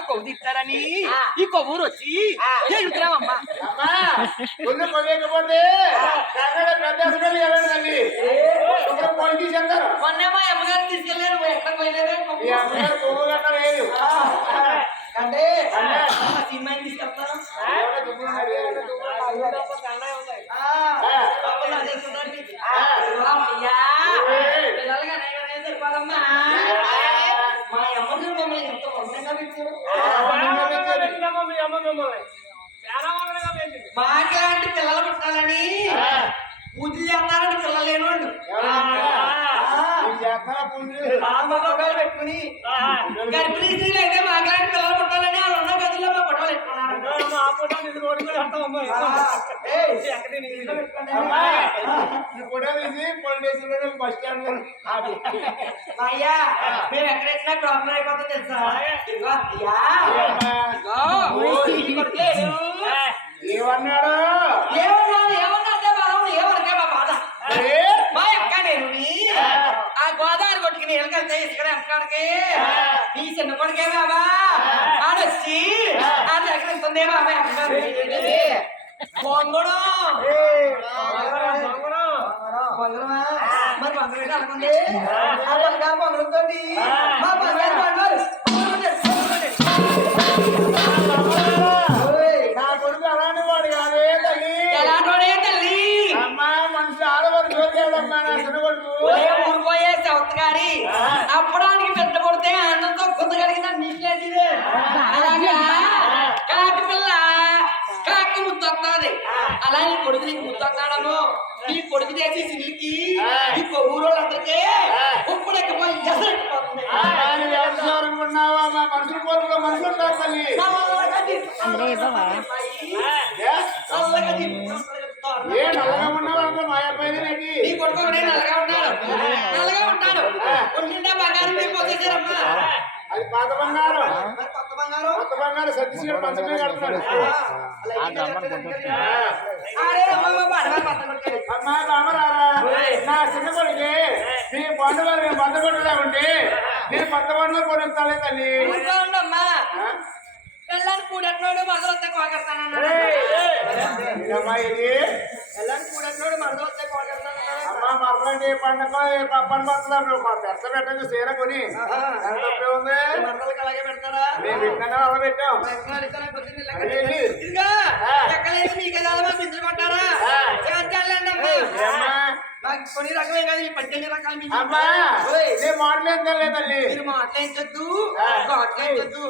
కొవ్వు తీస్తారని ఈ కొవ్వూరు వచ్చి తీసేస్తారు మొన్న మా అమ్మగారు తీసుకెళ్ళారు మాట్లాంటి పిల్లలు పుట్టాలని. పూజలు చేస్తారండి పిల్లలు పెట్టుకుని. గర్భిణీ స్త్రీలు అయితే మాట్లాంటి పిల్లలు పుట్టాలని వాళ్ళు ఉన్న గదిలో మా ఫోటోలు పెట్టుకున్నారు. ఫోటో తీసి పోలీస్ స్టేషన్ బస్ స్టాండ్ అయ్యా మేము ఎక్కడెచ్చినా ప్రాబ్లం అయిపోతుంది తెలుసా. ఏమన్నాడు? ఏమన్నాడు? ఏమన్నా ఏమనకే మా బాధ? మా అక్క నేను ఆ గోదావరి కొట్టుకి నీళ్ళు కలితే ఇసుక ఎంకాడికి ఈ చిన్న కొడుకే బాబా. ఆడొచ్చి ఆ దగ్గర ఇస్తుంది బాబా పొంగడమా మరి ఏంటి అనుకుంది? ఆ బంగారు మా బంగారు బంగారు నా కొడుకు అలాంటి వాడు కాదే తల్లి. ఎలాంటోడే తల్లి? అమ్మా మనిషి ఆడవారు జోరుకేదమ్మా నా చిన్న కొడుకు. ఒరే ఊరిపోయే చవత గారి అప్పడానికి పెద్ద కొడితే అన్నంతో గుద్ద కలిగిన ఇది. అలాగా? అలా నీ కొడుకు నీకు ముద్దొస్తాడము నీ కొడుకు చేసి సిల్లికి ఈ ఊరు వాళ్ళందరికీ ఉప్పుడు ఎక్కిపోయి చూడాలనుకున్నావా మా మనుషుల కోరుకులో మనుషులు ఉంటారు తల్లి చల్లగా అంటే బావా? ఏ? చల్లగా తిప్పుతాడు. ఏ నల్లగా ఉన్నావు మా అబ్బాయి రెడ్డి నీ కొడుకు ఉంటాడు నల్లగా ఉంటాడు ఉండిండా బంగారం మీరు పోసేసారమ్మా అది పాత బంగారం కొత్త బంగారం కొత్త బంగారం కడుతున్నాడు అమ్మ కొట్టాడు అమ్మా రామరారా నా చిన్న కొడుకు నీ బంధు వారు మేము బంధు కొట్టలే ఉండి నేను కొత్త బండ్లో కొడుతాలే తల్లి ఉండమ్మా? పిల్లని కూడట్లోడు మరదలొస్తే కోకెడతానన్నాడు ఏంటమ్మా ఇది పిల్లని కూడట్లోడు కోకెడతానన్నాడు మరలండి పండుగ నువ్వు? మా పెద్ద పెట్టండి చీర కొని. ఉంది. అలాగే పెడతారా? మేము అలా పెట్టాం. కొన్ని రకమే కాదు ఈ పద్దెనిమిది రకాలు మీకు అమ్మా ఓయ్. నీ మాటలు ఎంత తల్లి మీరు మాట్లాడించొద్దు. మాట్లాడించొద్దు.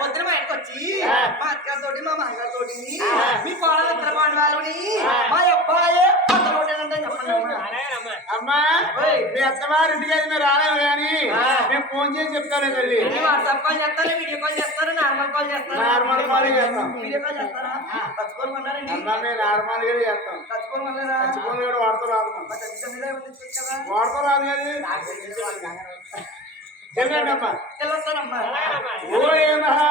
పొద్దున మా ఇంటికి వచ్చి. మా అక్కతోటి మా మామగారితోటి. మీ కోడలు వాళ్ళని అమ్మా. మీ అత్తవారి ఇంటికి అయితే మీరు రాలేము కానీ. మేము ఫోన్ చేసి చెప్తానే తల్లి. వాట్సాప్ కాల్ చేస్తారు వీడియో కాల్ చేస్తారు నార్మల్ కాల్ చేస్తారు? నార్మల్ కాల్ చేస్తాం. వీడియో కాల్ చేస్తారా? కచ్చుకోమన్నారండి అమ్మా మేము నార్మల్గా చేస్తాం. కచ్చుకోమన్నారా ఫోన్ కూడా వాడుతూ రాదు కదా వాడుతూ రాదు కానీ చెప్పండి అమ్మా. వెళ్ళొస్తానమ్మా ఓ ఏమహా